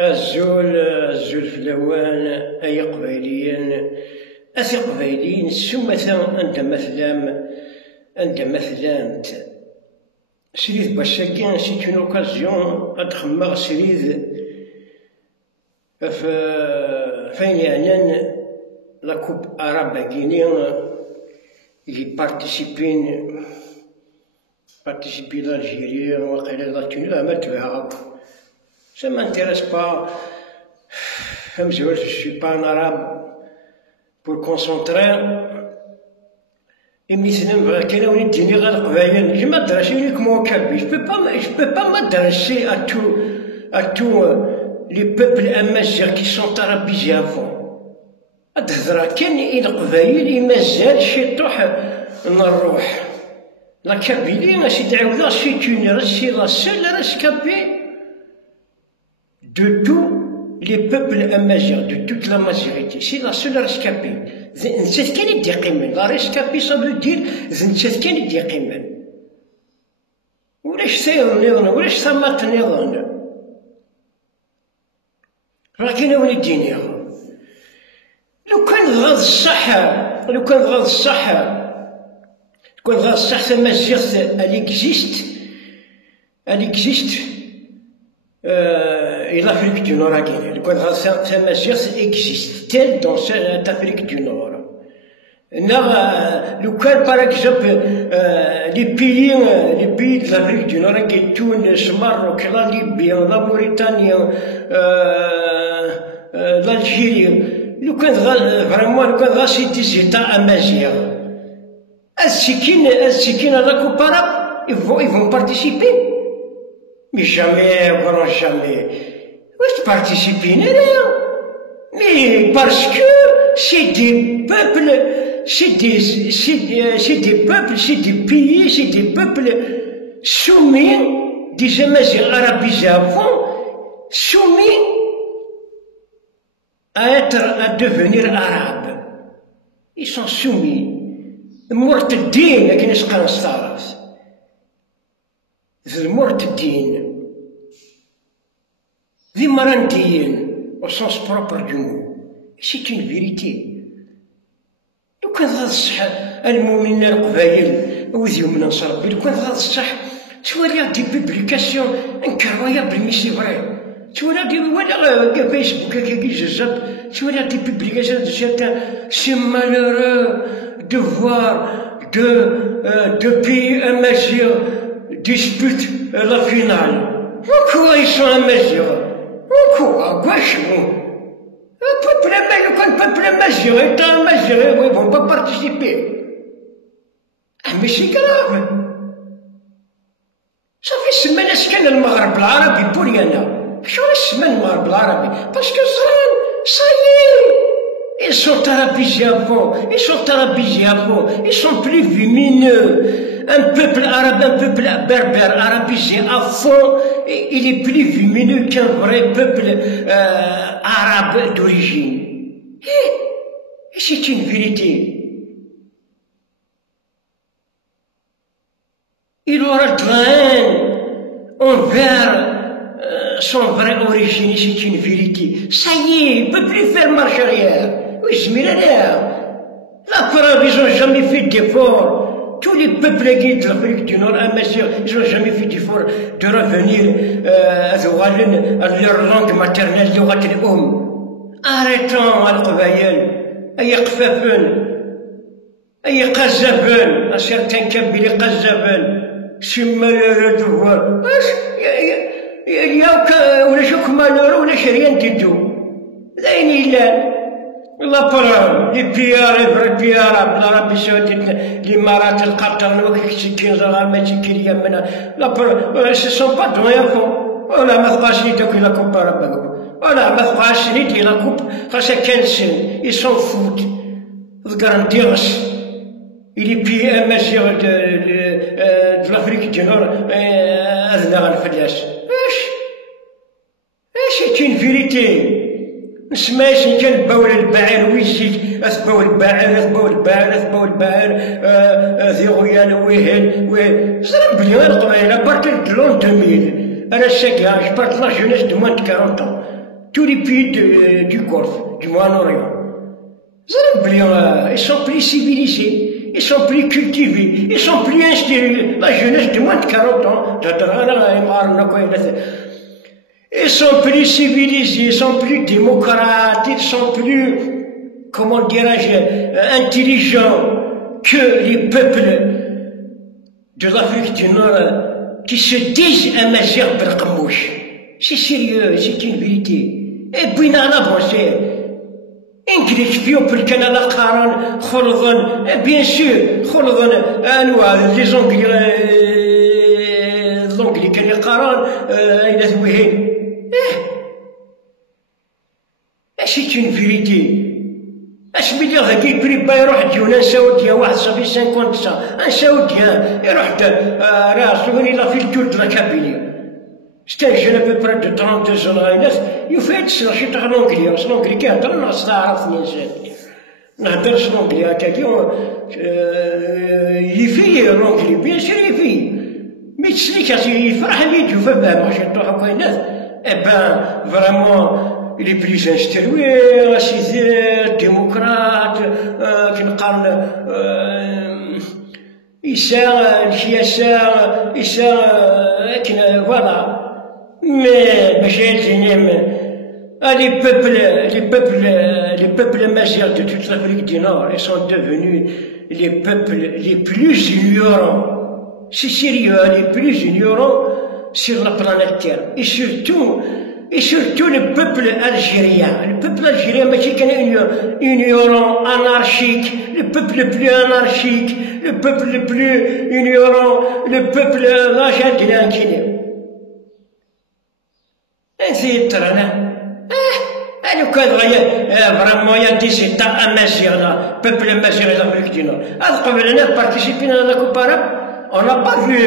الزول في الأوان أي قبايليين أثي قبايليين سمة عند مثلا سريد باشاكين سيت اون اوكازيون أدخمغ سريد فين يعنان لا كوب أراب غينيان اللي بارتيسيبي l'Algérie وقيلا لا تونس ما تبعها. Ça m'intéresse pas. Je ne suis pas un arabe pour concentrer. Et مثلا كاين وليد ديني غير القبايل je m'adresse uniquement aux Kabyles. Je peux pas m'adresser à tous les peuples amazigh qui sont arabisés avant. الهضره كاين القبايل مازال شي طوح نروح. La Kabylie سيدي عاوده c'est la seule rescapée de tous les peuples amazighs, de toute la majorité. C'est la seule rescapée. C'est qui est déqimène. La rescapée, ça veut dire c'est qui est déqimène. ولاش سايرنيضن ولاش ثماتنيضن. راه كاين وليدي نيغ. لو كان غاض الصح تمازيغ elle existe et l'Afrique du Nord a gagné. Le quadrat Saint-Mazière existe tel dans l'Afrique du Nord. Le quadrat, par exemple, les pays de l'Afrique du Nord, qui Tunis, Maroc, la Libye, la Mauritanie, l'Algérie, le quadrat, vraiment, le quadrat, c'est des États amazirs. As-Sikine à la Coupe arabe, ils vont participer. Mais jamais, vraiment jamais. Oui, participer, rien. Mais parce que c'est des peuples, c'est des pays, c'est des peuples soumis, des Amazighs arabisés avant, soumis à devenir arabes. Ils sont soumis. مرتدين لكن اش قال الصارت المرتدين ذي مرنديين au sens propre du mot. C'est une vérité. لو كان هذا الصح المؤمنين القبايل وذي من نصر ربي لو كان هذا الصح تولي دي بوبليكاسيون انكرويابل مي سي فري تولي دي ولا فيسبوك كي جزاب تولي دي بوبليكاسيون دو سيرتان سي مالورو de voir deux pays amazighs disputent la finale. Pourquoi ils sont amazighs? Pourquoi? Gauche. Le peuple amazigh est amazigh, ils ne vont pas participer. Ah mais c'est grave. Ça fait semaine que le Maghreb l'Arabi pour rien. شو السمن المغرب العربي؟ parce que ça y est. Ils sont arabisés avant, ils sont plus lumineux. Un peuple arabe, un peuple berbère arabisé à fond, il est plus lumineux qu'un vrai peuple arabe d'origine. Et c'est une vérité. Il aura de la haine envers son vraie origine, c'est une vérité. Ça y est, il ne peut plus faire marche arrière. Oui, je m'y la preuve, ils n'ont jamais fait d'effort. Tous les peuples de l'Afrique du Nord, ils n'ont jamais fait d'effort de revenir à leur langue maternelle, de Watel Arrêtons Al-Qabaïl, Aïe Qfafen, Aïe Qazaben, à certains Kabyles Qazaben, c'est malheureux de voir. Il n'y a aucun malheureux, il n'y a rien du tout. Là, il est la parole, les pays arabes, l'Arabie Saoudite, l'Imarat, le Qatar, la parole, ce ne sont pas de rien font. Oh la mathbachni de la coupe arabe. Oh la mathbachni de la coupe, parce que ils s'en foutent. De garantir, il est pays amazighs de l'Afrique du Nord, c'est une vérité. نسمعش إن كان باول البعير ويزيد أثباو البعير ذي غيال وين صرا بلي غير القبائل أبارتي دو لون 2000 أنا ساكا جبرت لا جونيس دو موان دو 40 ans tous les pays du Golfe, du Moyen-Orient. Ils sont plus civilisés, ils sont plus cultivés, ils sont plus instruits. La jeunesse de moins de 40 ans, ils sont plus civilisés, ils sont plus démocrates, ils sont plus, comment dirais-je, intelligents que les peuples de l'Afrique du Nord qui se disent un Mazir Belkamouche. C'est sérieux, c'est une vérité. Et puis, on a avancé. English فيو بالكندا قارن خلطن bien sûr خلطن انواع لي زونغلي كانوا قارن الى ثويهين سي اون فيريتي اش بدي هاكي بريبا يروح ديونا سعوديه واحد صافي 50 سنه ان سعوديه يروح راسو الى في الجلد لا كابيني C'est un jeune à peu près de 32 ans à Inès, il fait ça, je suis en anglais, c'est l'anglais qui est en Astara, نهضر l'anglais هكاكي يفي l'anglais, bien sûr يفي ما تسليك يفرح اللي يجوا فباه ماشي تروح هكا الناس eh ben vraiment il est plus instruit, racisé, démocrate, qui نقارن يسار السياسة يسار كنا voilà. Mais les peuples mazirs de toute l'Afrique du Nord, ils sont devenus les peuples les plus ignorants. C'est sérieux, les plus ignorants sur la planète Terre. Et surtout le peuple algérien. Le peuple algérien, c'est ignorant, anarchique, le peuple le plus anarchique, le peuple le plus ignorant, le peuple algérien qui est. C'est vraiment, il y a des États amazirs là, peuple amazir de l'Afrique du Nord. Alors, quand on a participé à la Coupe arabe, on n'a pas vu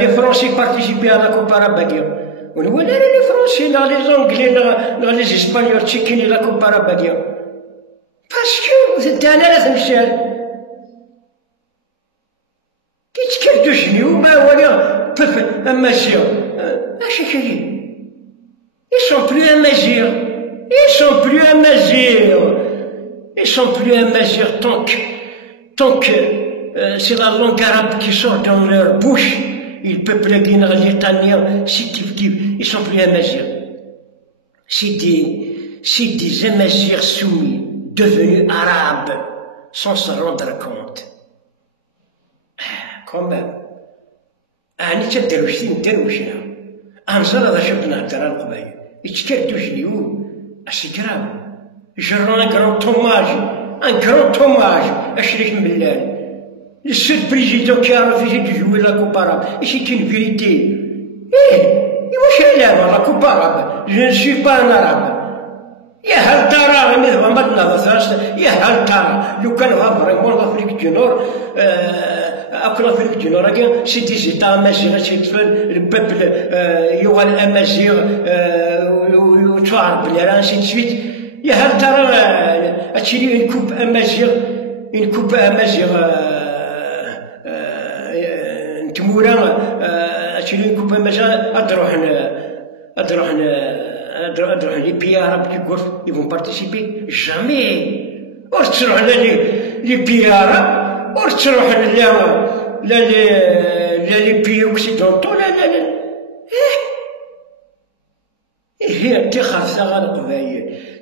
les Français participer à la Coupe arabe. On voit les Français, là, les Anglais, là, les Espagnols, tchéquiner la Coupe arabe. Parce que vous êtes allé à la Michel. Qu'est-ce qu'il y a de genoux, ben voilà, peuple amazir. Ils sont plus amazirs. Ils sont plus amazirs. Ils sont plus amazirs tant que c'est la langue arabe qui sort dans leur bouche. Ils peuplent les Guinéens, ils sont plus amazirs. C'est des amazirs soumis, devenus arabes, sans se rendre compte. Quand même. أنا تدروشين دروشنا. أنصار هذا شفنا ترى القبائل. يتكلموا شنو؟ السكرام. جرنا un grand hommage à Cheikh Millal. Le seul président qui a refusé de jouer la Coupe arabe. Et c'est une vérité. واش علاه la Coupe arabe? Je ne suis pas un arabe. يا هل ترى مثل ما تنظر يا هل ترى لو كان فريمون l'Afrique du Nord après l'Afrique du Nord c'est des États amazirs le peuple يوغا الامازيغ وتعرب ainsi de suite يا هل ترى تشري une coupe amazigh تمورا تشري une coupe amazigh تروح les pays arabes du Golfe, ils vont participer? Jamais. Or, les pays arabes, or, les pays occidentaux,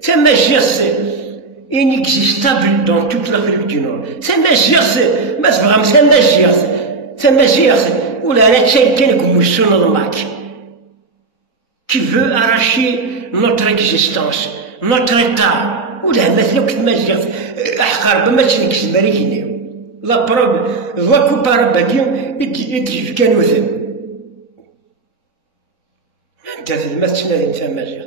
c'est un geste inexistable dans toute l'Afrique du Nord. C'est un geste, c'est un geste où la retraite comme qui veut arracher notre existence, notre état. ولا مثلا كنت ماشي احقر بما تنكس بالي لا بروب لا كوبار باكي يتجي كانوا ذم انت تمثل انت ماشي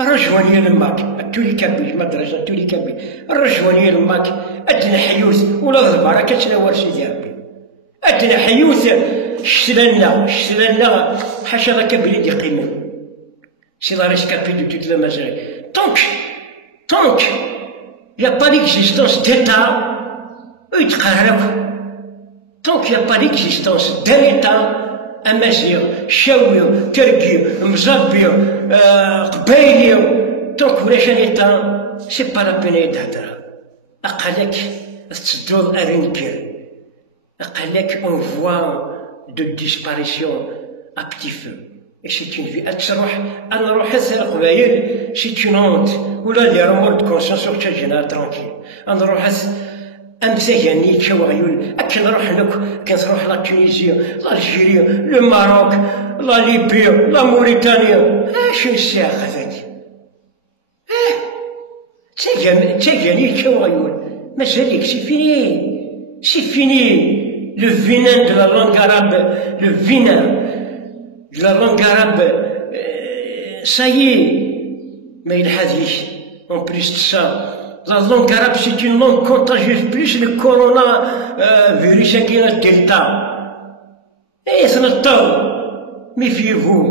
الرجوانية لماك التولي كابي مدرسة التولي كابي الرجوانية لماك ادنا حيوث ولا ضبارة كتناول سيدي ربي ادنا حيوث شتلنا حاشا ذاك بليدي قيمة c'est la rescapée de toute la Mazérie. Tant qu'il n'y a pas d'existence d'État, tant qu'il n'y a pas d'existence d'un État, امازيغ شاوي تركي مزابي قبايلي دونك ولاش راني سي با لا بين يتهدر اقالك تسدود ارينكير اقالك اون فوا دو ديسباريسيون ا بتي فو اي سي اون في اتروح انا نروح القبايل سي اون هونت ولا لي رمور دو كونسيونس وقت جينا ترانكيل انا نروح امثالي كواغيول اكن نروح لك كنروح لا تونيزيا لا الجيريا لو ماروك لا ليبيا لا موريتانيا شنو الساعه هذاك تاجاني كواغيول مازالك سي فيني لو فينان دو لا لونغ arabe لو فينان دو لا لونغ arabe سايي ما يلحقش اون بليس دو سا. La langue arabe, c'est une langue contagieuse, plus le coronavirus qui est le delta. Et c'est notre temps. Méfiez-vous.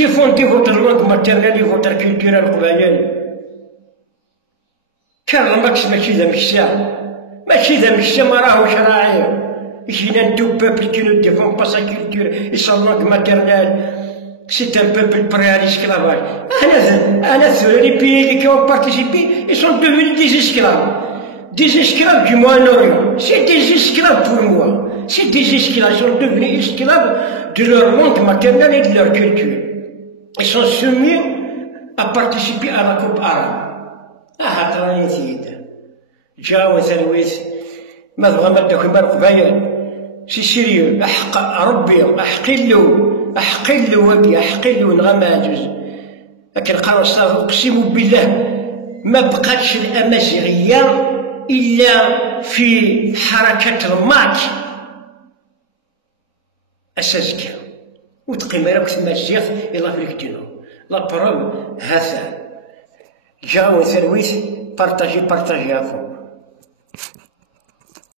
Défendez votre langue maternelle et votre culture algérienne. Car le max ماشي ذا مشا. ماشي ذا مشا ما راهوش راعي. Il y a tout peuple qui ne défend pas sa culture et sa langue maternelle. C'est un peuple prêt à l'esclavage. Les pays qui ont participé, ils sont devenus des esclaves. Des esclaves du Moyen-Orient. C'est des esclaves pour moi. C'est des esclaves. Ils sont devenus esclaves de leur langue maternelle et de leur culture. Ils sont soumis à participer à la Coupe arabe. تراني نسيت. جاو ثرويت ما بغا داك القبايل. سي سيريو أحق ربي أحقل وبي أحقل نغماجز لكن قال أقسم بالله ما بقاتش الأمازيغية إلا في حركة الماتش أساسك وتقيم راك تما الزيغ يلا في الكتينو لا بروب هذا جاو ثرويت بارطاجي فوق.